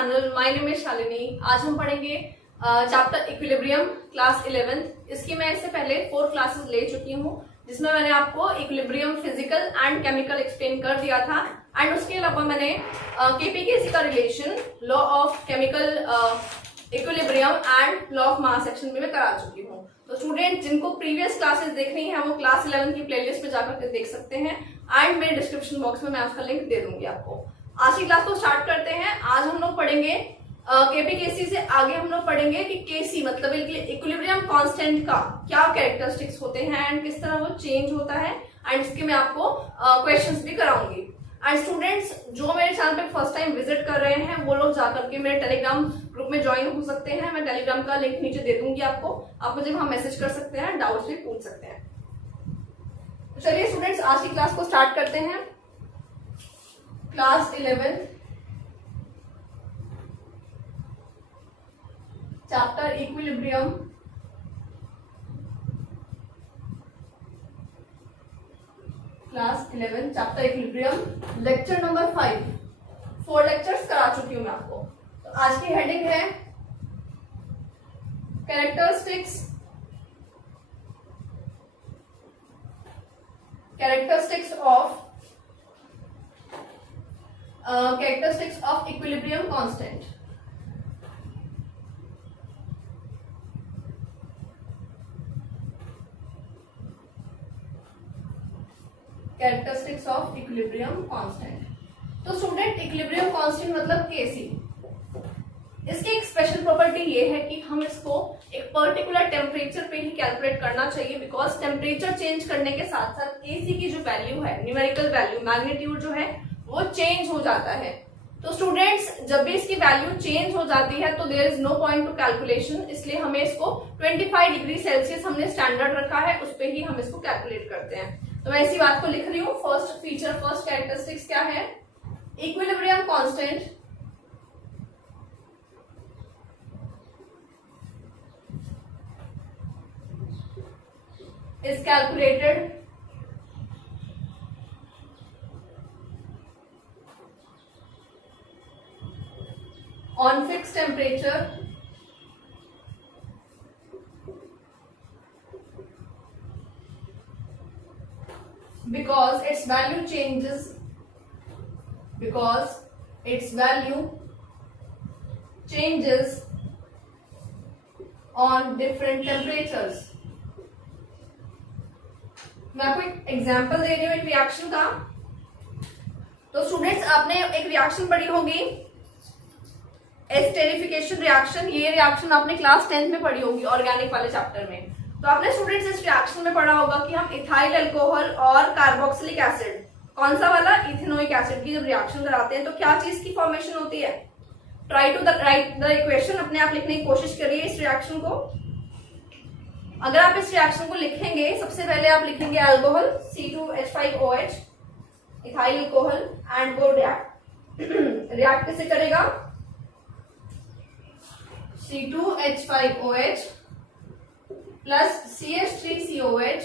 Channel. My name is Shalini. आज हम पढ़ेंगे चैप्टर इक्विलिब्रियम क्लास 11th। इसकी मैं इससे पहले 4 क्लासेस ले चुकी हूँ, जिसमें मैंने आपको equilibrium physical and chemical explain कर दिया था। एंड उसके अलावा मैंने केपीकेसी का relation, law of chemical equilibrium and law of mass section में मैं करा चुकी हूँ। तो स्टूडेंट जिनको प्रीवियस क्लासेस देखनी है वो क्लास 11 की प्लेलिस्ट पे जाकर के देख सकते हैं। एंड मेरे डिस्क्रिप्शन बॉक्स में मैं उसका लिंक दे दूंगी आपको। आज की क्लास को स्टार्ट करते हैं। आज हम लोग पढ़ेंगे केपीकेसी से आगे हम लोग पढ़ेंगे कि केसी मतलब इक्विलिब्रियम कांस्टेंट का क्या कैरेक्टरिस्टिक्स होते हैं एंड किस तरह वो चेंज होता है। एंड इसके मैं आपको क्वेश्चंस भी कराऊंगी। एंड स्टूडेंट्स जो मेरे चैनल पे फर्स्ट टाइम विजिट कर रहे हैं वो लोग जाकर के मेरे टेलीग्राम ग्रुप में ज्वाइन हो सकते हैं। मैं टेलीग्राम का लिंक नीचे दे दूंगी आपको। आप मुझे वहां मैसेज कर सकते हैं, डाउट्स भी पूछ सकते हैं। तो चलिए स्टूडेंट्स आज की क्लास को स्टार्ट करते हैं। Class 11 chapter equilibrium, class 11 chapter equilibrium, lecture number 5। 4 lectures करा चुकी हूं मैं आपको। तो आज की हेडिंग है characteristics of equilibrium constant. Characteristics of equilibrium constant. तो स्टूडेंट इक्विलिब्रियम कांस्टेंट मतलब केसी। इसकी एक स्पेशल प्रॉपर्टी ये है कि हम इसको एक पर्टिकुलर टेम्परेचर पे ही कैलकुलेट करना चाहिए, बिकॉज टेम्परेचर चेंज करने के साथ साथ केसी की जो वैल्यू है, न्यूमेरिकल वैल्यू, मैग्नीट्यूड जो है वो चेंज हो जाता है। तो स्टूडेंट्स जब भी इसकी वैल्यू चेंज हो जाती है तो there is no point to calculation, इसलिए हमें इसको 25 डिग्री सेल्सियस हमने स्टैंडर्ड रखा है, उस पर ही हम इसको कैलकुलेट करते हैं। तो मैं इसी बात को लिख रही हूँ। फर्स्ट फीचर, फर्स्ट कैरेक्टरिस्टिक्स क्या है? Equilibrium constant is calculated on fixed temperature because its value changes on different temperatures। मैं आपको एक एग्जाम्पल दे रही हूँ एक रिएक्शन का। तो स्टूडेंट्स आपने एक रिएक्शन पढ़ी होगी, एस्टेरिफिकेशन रिएक्शन। ये रिएक्शन आपने क्लास 10th में पढ़ी होगी ऑर्गेनिक वाले चैप्टर में। तो आपने स्टूडेंट्स इस रिएक्शन में पढ़ा होगा कि हम इथाइल अल्कोहल और कार्बोक्सिलिक एसिड, कौन सा वाला, इथेनोइक एसिड की जब रिएक्शन कराते हैं तो क्या चीज की फॉर्मेशन होती है। Try to write the equation, अपने आप लिखने की कोशिश करिए इस रिएक्शन को। अगर आप इस रिएक्शन को लिखेंगे, सबसे पहले आप लिखेंगे alcohol C2H5OH, ethyl alcohol, and वो रिएक्ट कैसे करेगा, C2H5OH प्लस CH3COH।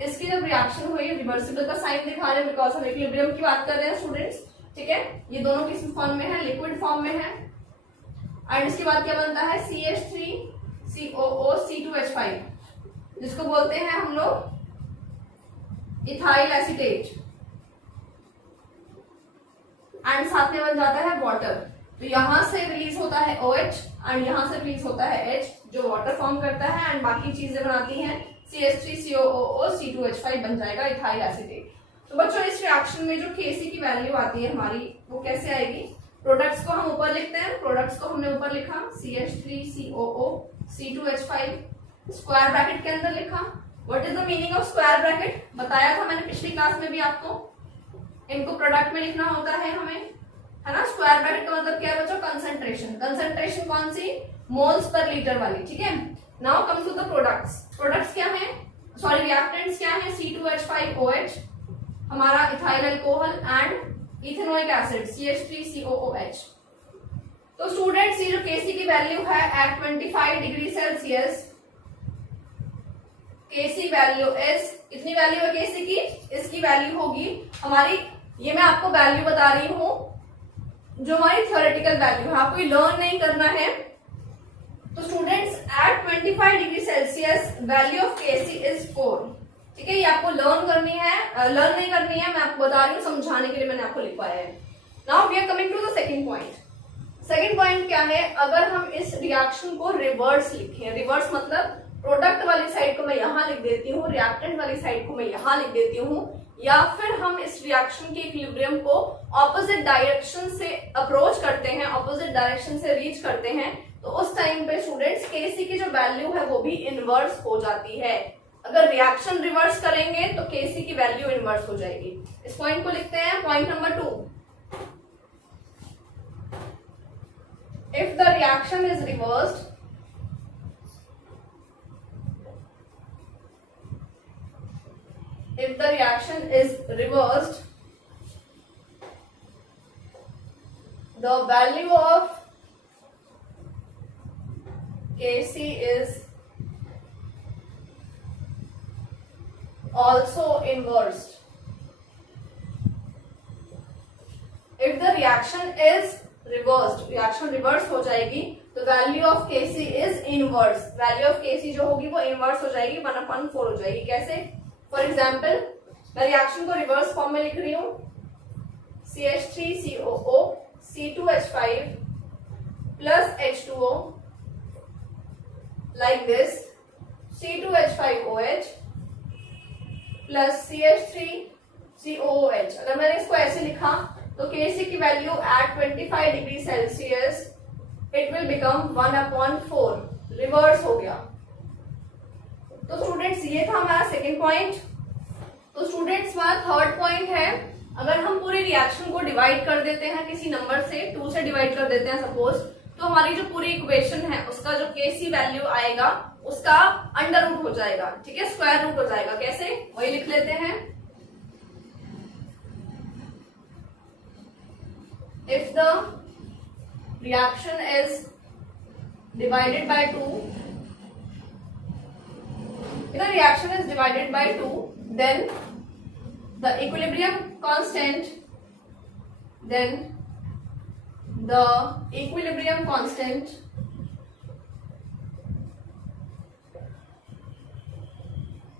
इसकी जब रिएक्शन हुई, रिवर्सिबल का साइन दिखा रहे हैं बिकॉज हम इक्विलिब्रियम की बात कर रहे हैं स्टूडेंट्स, ठीक है। ये दोनों किस फॉर्म में है, लिक्विड फॉर्म में है। एंड इसके बाद क्या बनता है, CH3COO C2H5, जिसको बोलते हैं हम लोग इथाइल एसीटेट। एंड साथ में बन जाता है वाटर। तो यहां से रिलीज होता है OH एंड यहां से रिलीज होता है H, जो वाटर फॉर्म करता है एंड बाकी चीजें बनाती हैं। CH3COO C2H5 बन जाएगा इथाइल एसीटेट। तो बच्चों इस रिएक्शन में जो Kc की वैल्यू आती है हमारी, वो कैसे आएगी? प्रोडक्ट्स को हम ऊपर लिखते हैं। प्रोडक्ट्स को हमने ऊपर लिखा CH3COO C2H5 स्क्वायर ब्रैकेट के अंदर लिखा। What is the meaning of square bracket? बताया था मैंने पिछली क्लास में भी आपको। इनको प्रोडक्ट में लिखना होता है हमें, है ना। स्क्वायर ब्रैकेट का मतलब क्या है बच्चों? कंसंट्रेशन। कंसंट्रेशन कौन सी? मोल्स पर लीटर वाली, ठीक है। Now comes to the products. Products क्या है, सॉरी रिएक्टेंट्स क्या है? C2H5OH हमारा ethyl alcohol and ethanoic acid CH3COOH। तो स्टूडेंट्स ये जो Kc की वैल्यू है at 25 degree Celsius, Kc value is, इतनी वैल्यू है Kc की, इसकी वैल्यू होगी हमारी, ये मैं आपको वैल्यू बता रही हूं जो हमारी थ्योरेटिकल वैल्यू है, आपको ये लर्न नहीं करना है। तो students at 25 degree Celsius value of Kc is 4। ठीक है, ये आपको लर्न करनी है, लर्न नहीं करनी है, मैं आपको बता रही हूँ, समझाने के लिए मैंने आपको लिखवाया है। Now we are coming to the second point. Second point क्या है, अगर हम इस रिएक्शन को रिवर्स लिखें, रिवर्स मतलब प्रोडक्ट वाली साइड को मैं यहाँ लिख देती हूँ, रिएक्टेंट वाली साइड को मैं यहाँ लिख देती हूँ, या फिर हम इस रिएक्शन के इक्विलिब्रियम को ऑपोजिट डायरेक्शन से अप्रोच करते हैं, ऑपोजिट डायरेक्शन से रीच करते हैं, तो उस टाइम पे स्टूडेंट्स Kc की जो वैल्यू है वो भी इनवर्स हो जाती है। अगर रिएक्शन रिवर्स करेंगे तो Kc की वैल्यू इनवर्स हो जाएगी। इस पॉइंट को लिखते हैं, point number 2। If the reaction is reversed, if the reaction is reversed, the value of Kc is also inversed. If the reaction is reversed, reaction reverse हो जाएगी, तो value of Kc is inverse. Value of Kc जो होगी वो inverse हो जाएगी, 1/4 हो जाएगी। कैसे? फॉर एग्जाम्पल मैं रिएक्शन को रिवर्स फॉर्म में लिख रही हूँ, CH3COO C2H5 plus H2O like this, C2H5OH plus CH3COOH। अगर मैंने इसको ऐसे लिखा तो Kc की value at 25 degree Celsius it will become 1/4, reverse हो गया। तो स्टूडेंट्स ये था हमारा सेकेंड पॉइंट। तो स्टूडेंट्स हमारा थर्ड पॉइंट है, अगर हम पूरी रिएक्शन को डिवाइड कर देते हैं किसी नंबर से, 2 से डिवाइड कर देते हैं सपोज, तो हमारी जो पूरी इक्वेशन है उसका जो Kc वैल्यू आएगा उसका अंडर रूट हो जाएगा। ठीक है, स्क्वायर रूट हो जाएगा। कैसे, वही लिख लेते हैं। If the reaction is divided by 2, if the reaction is divided by 2, then the equilibrium constant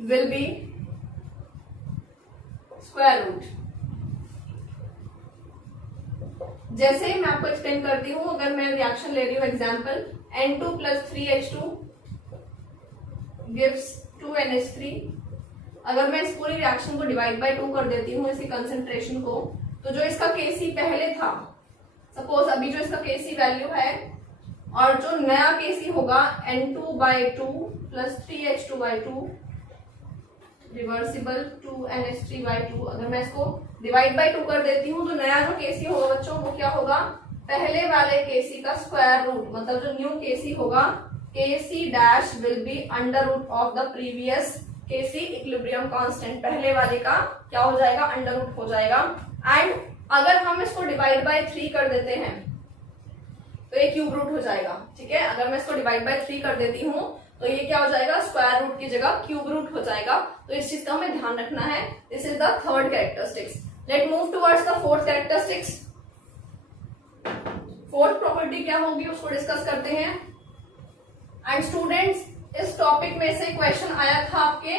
will be square root। जैसे मैं आपको एक्सप्लेन करती हूँ, अगर मैं रिएक्शन ले रही हूँ example, N2 plus 3H2 gives 2NH3। अगर मैं इस पूरी रिएक्शन को डिवाइड बाय 2 कर देती हूँ इसी कंसेंट्रेशन को, तो जो इसका Kc पहले था, सपोज अभी जो इसका Kc वैल्यू है, और जो नया Kc होगा N2/2 plus 3H2/2 reversible 2NH3/2। अगर मैं इसको डिवाइड बाय 2 कर देती हूँ तो नया जो Kc होगा बच्चों वो क्या होगा, पहले वाले Kc का स्क्वायर रूट, मतलब जो न्यू Kc होगा Kc dash will be under root of the previous Kc equilibrium constant. पहले वाले का क्या हो जाएगा, अंडर रूट हो जाएगा। एंड अगर हम इसको डिवाइड बाय 3 कर देते हैं तो ये क्यूब रूट हो जाएगा। ठीक है, अगर मैं इसको डिवाइड बाय 3 कर देती हूँ तो ये क्या हो जाएगा, स्क्वायर रूट की जगह क्यूब रूट हो जाएगा। तो इस चीज का हमें ध्यान रखना है। This is the third characteristics. Let move towards the fourth characteristics. Fourth property क्या होगी उसको डिस्कस करते हैं। एंड स्टूडेंट्स, इस टॉपिक में से क्वेश्चन आया था आपके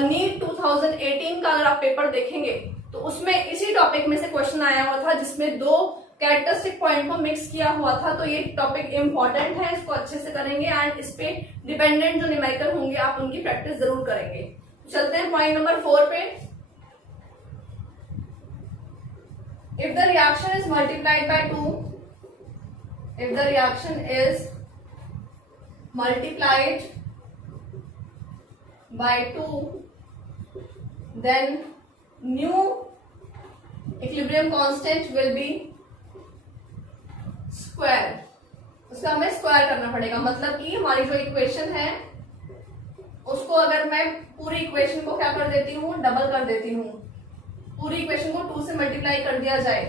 नीट 2018 का। अगर आप पेपर देखेंगे तो उसमें इसी टॉपिक में से क्वेश्चन आया हुआ था, जिसमें 2 कैरेक्टरिस्टिक पॉइंट को मिक्स किया हुआ था। तो ये टॉपिक इंपॉर्टेंट है, इसको अच्छे से करेंगे एंड इस पे डिपेंडेंट जो न्यूमेरिकल होंगे आप उनकी प्रैक्टिस जरूर करेंगे। चलते हैं पॉइंट नंबर 4 पे। If the reaction is multiplied by 2, if the reaction is multiplied by 2, then new equilibrium constant will be square। उसका हमें स्क्वायर करना पड़ेगा, मतलब कि हमारी जो इक्वेशन है उसको अगर मैं पूरी इक्वेशन को क्या कर देती हूँ, डबल कर देती हूँ, पूरी इक्वेशन को 2 से मल्टीप्लाई कर दिया जाए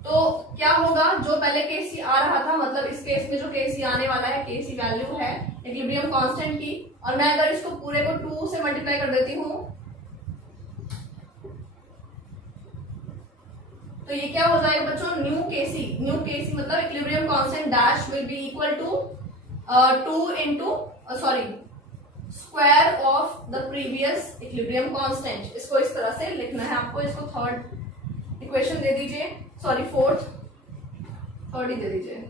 तो क्या होगा, जो पहले Kc आ रहा था, मतलब इस केस में जो Kc आने वाला है, Kc वैल्यू है इक्विलिब्रियम कांस्टेंट की, और मैं अगर इसको पूरे को 2 से मल्टीप्लाई कर देती हूँ तो ये क्या हो जाएगा बच्चों, न्यू केसी मतलब equilibrium constant dash will be equal to 2 into square of the previous equilibrium constant. इसको इस तरह से लिखना है आपको। इसको थर्ड इक्वेशन दे दीजिए, सॉरी थर्ड ही दे दीजिए,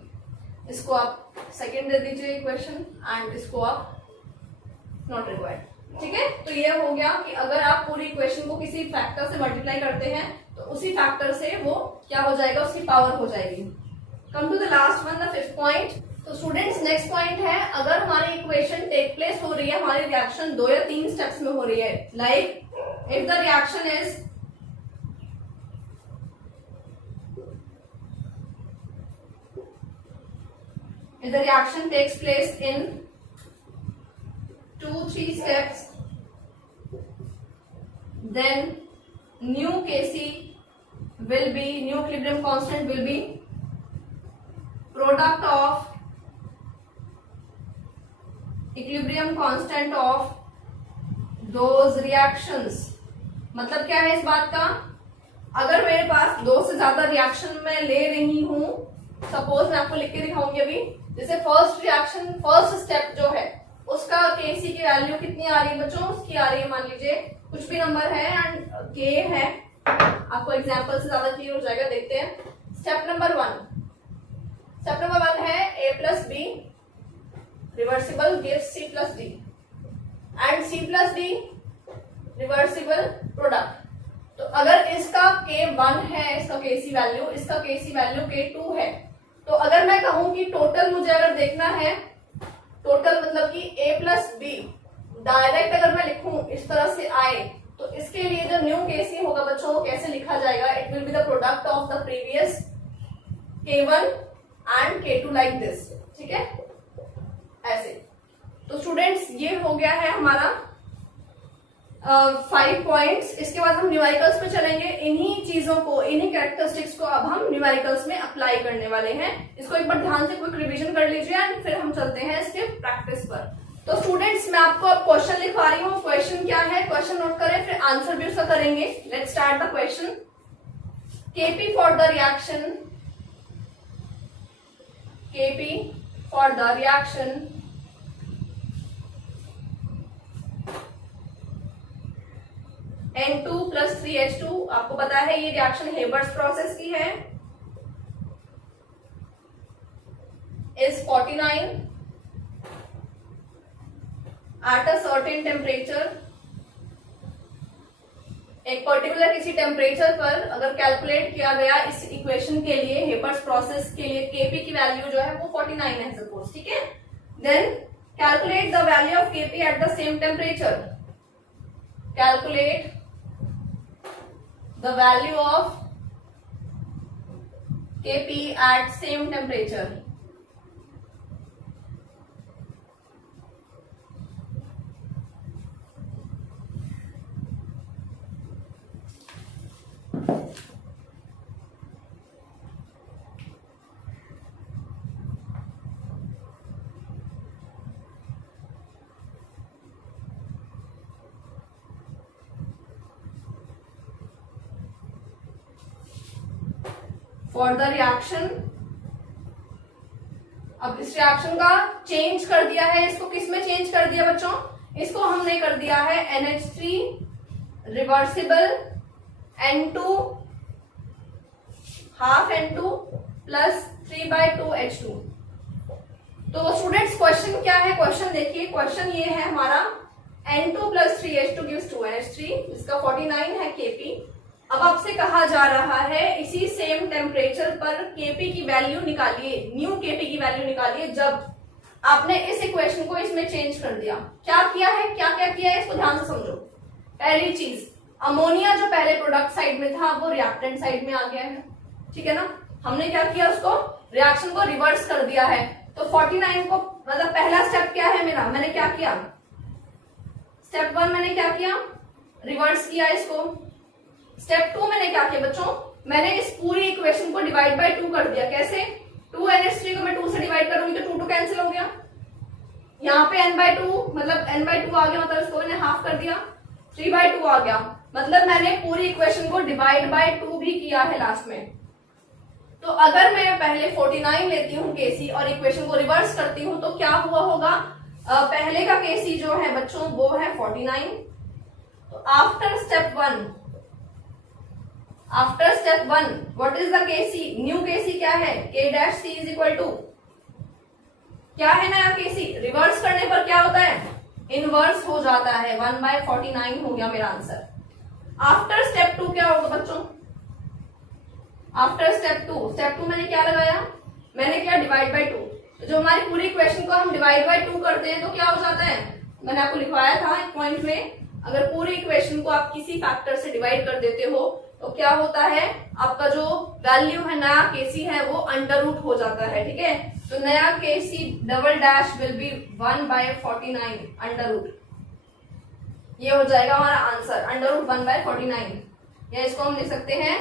इसको आप सेकंड दे दीजिए इक्वेशन, एंड इसको आप नॉट रिक्वायर्ड। ठीक है, तो ये हो गया कि अगर आप पूरी इक्वेशन को किसी फैक्टर से मल्टीप्लाई करते हैं तो उसी फैक्टर से वो क्या हो जाएगा, उसकी पावर हो जाएगी। Come to the last one, the fifth point. तो स्टूडेंट्स नेक्स्ट पॉइंट है, अगर हमारी इक्वेशन टेक प्लेस हो रही है, हमारी रिएक्शन 2 या 3 स्टेप्स में हो रही है, like if the reaction is if the reaction takes place in 2-3 steps, then new Kc will be, new equilibrium constant will be product of equilibrium constant of those reactions। मतलब क्या है इस बात का, अगर मेरे पास 2 से ज्यादा रिएक्शन मैं ले रही हूं, सपोज मैं आपको लिख के दिखाऊंगी अभी, जैसे फर्स्ट रिएक्शन, फर्स्ट स्टेप जो है उसका Kc की वैल्यू कितनी आ रही है बच्चों, उसकी आ रही है मान लीजिए कुछ भी नंबर है एंड K है, आपको एग्जांपल से ज्यादा क्लियर हो जाएगा। देखते हैं स्टेप नंबर 1। स्टेप नंबर 1 है A plus B reversible gives C plus D and C plus D reversible product. तो अगर इसका K1 है, इसका Kc वैल्यू, इसका Kc वैल्यू K2 है, तो अगर मैं कहूं कि टोटल मुझे अगर देखना है, टोटल मतलब कि A प्लस बी डायरेक्ट अगर मैं लिखूं इस तरह से आए, तो इसके लिए जो न्यू Kc होगा बच्चों वो कैसे लिखा जाएगा, it will be the product of the previous K1 and K2 like this. ठीक है, ऐसे। तो स्टूडेंट्स ये हो गया है हमारा 5 पॉइंट्स। इसके बाद हम न्यूमेरिकल्स में चलेंगे। इन्हीं चीजों को, इन्हीं कैरेक्टरिस्टिक्स को अब हम न्यूमेरिकल्स में अप्लाई करने वाले हैं। इसको एक बार ध्यान से क्विक रिवीजन कर लीजिए एंड फिर हम चलते हैं इसके प्रैक्टिस पर। तो स्टूडेंट्स मैं आपको अब क्वेश्चन लिखवा रही हूँ। क्वेश्चन क्या है, क्वेश्चन नोट करें, फिर आंसर भी उसका करेंगे। Let's start the question. Kp for the reaction, Kp for the reaction N2 plus 3H2, आपको पता है ये रिएक्शन हेबर्स प्रोसेस की है, is 49 at a certain temperature। एक पर्टिकुलर किसी टेम्परेचर पर अगर कैलकुलेट किया गया इस इक्वेशन के लिए, हेबर्स प्रोसेस के लिए Kp की वैल्यू जो है वो 49 है सपोज। ठीक है, then calculate the value of Kp at the same temperature. कैलकुलेट the value of Kp at same temperature। For the reaction, अब इस रिएक्शन का चेंज कर दिया है, इसको किस में चेंज कर दिया बच्चों, इसको हमने कर दिया है NH3 reversible N2 half N2 plus 3/2H2। तो स्टूडेंट्स क्वेश्चन क्या है, क्वेश्चन देखिए, क्वेश्चन ये है हमारा N2 plus 3H2 gives 2NH3, इसका 49 है Kp। अब आपसे कहा जा रहा है इसी सेम टेम्परेचर पर Kp की वैल्यू निकालिए, न्यू Kp की वैल्यू निकालिए जब आपने इस इक्वेशन को इसमें चेंज कर दिया। क्या किया है, क्या क्या किया है, इसको ध्यान से समझो। पहली चीज, अमोनिया जो पहले प्रोडक्ट साइड में था वो रिएक्टेंट साइड में आ गया है। ठीक है ना, हमने क्या किया, उसको रिएक्शन को रिवर्स कर दिया है। तो 49 को, मतलब पहला स्टेप क्या है मेरा, मैंने क्या किया, स्टेप 1 मैंने क्या किया, रिवर्स किया इसको। स्टेप 2 मैंने क्या किया बच्चों, मैंने इस पूरी इक्वेशन को डिवाइड बाय 2 कर दिया। कैसे, 2NH3 को मैं 2 से डिवाइड करूंगी तो 2 कैंसिल हो गया। यहाँ पे n/2 मतलब n/2 आ गया, मतलब इसको मैंने हाफ कर दिया। 3/2 आ गया, मतलब मैंने पूरी इक्वेशन को डिवाइड बाय 2 भी किया है लास्ट में। तो अगर मैं पहले 49 लेती हूँ केसी और इक्वेशन को रिवर्स करती हूँ तो क्या हुआ होगा, पहले का केसी जो है बच्चों वो है 49। तो after step one what is the KC, new KC क्या है, k dash C is equal to क्या है नया केसी, रिवर्स करने पर क्या होता है, इनवर्स हो जाता है, 1/49 हो गया मेरा आंसर। आफ्टर स्टेप 2 क्या होगा बच्चों, आफ्टर स्टेप टू मैंने क्या लगाया, मैंने किया डिवाइड बाय 2। जो हमारी पूरी इक्वेशन को हम डिवाइड बाय 2 करते हैं तो क्या हो जाता है, मैंने आपको लिखवाया था एक पॉइंट में, अगर पूरी इक्वेशन को आप किसी फैक्टर से डिवाइड कर देते हो तो क्या होता है, आपका जो वैल्यू है नया केसी है वो अंडर रूट हो जाता है, ठीक है। तो नया KC double dash will be 1/49 under root, ये हो जाएगा हमारा आंसर, अंडर रूट 1/49, या इसको हम लिख सकते हैं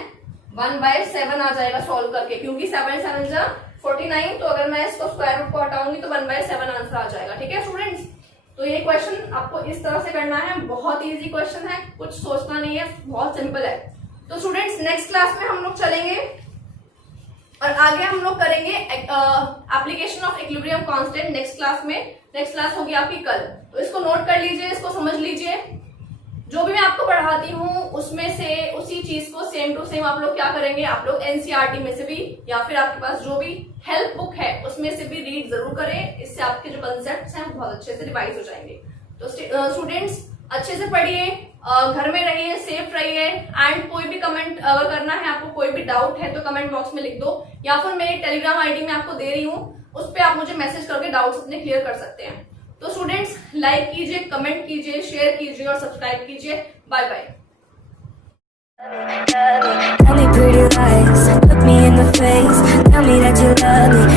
1/7 आ जाएगा सॉल्व करके, क्योंकि 7 7 जा 49, तो अगर मैं इसको स्क्वायर रूट को हटाऊंगी तो 1/7 आंसर आ जाएगा, ठीक है स्टूडेंट्स। तो ये क्वेश्चन आपको इस तरह से करना है, बहुत इजी क्वेश्चन है, कुछ सोचना नहीं है, बहुत सिंपल है। तो स्टूडेंट्स नेक्स्ट क्लास में हम लोग चलेंगे और आगे हम लोग करेंगे application of equilibrium constant next class में। नेक्स्ट क्लास होगी आपकी कल, तो इसको नोट कर लीजिए, इसको समझ लीजिए। जो भी मैं आपको पढ़ाती हूँ उसमें से उसी चीज को सेम टू सेम आप लोग क्या करेंगे, आप लोग एनसीईआरटी में से भी या फिर आपके पास जो भी हेल्प बुक है उसमें से भी रीड जरूर करें, इससे आपके जो कंसेप्ट्स हैं बहुत अच्छे से रिवाइज हो जाएंगे। तो स्टूडेंट्स अच्छे से पढ़िए, घर में रहिए, सेफ रहिए, एंड कोई भी कमेंट अगर करना है आपको, कोई भी डाउट है तो कमेंट बॉक्स में लिख दो, या फिर मेरी टेलीग्राम आईडी में आपको दे रही हूँ, उस पर आप मुझे मैसेज करके डाउट्स अपने क्लियर कर सकते हैं। तो स्टूडेंट्स लाइक कीजिए, कमेंट कीजिए, शेयर कीजिए और सब्सक्राइब कीजिए। Bye bye. Tell me pretty lies, look me in the face, tell me that you love me.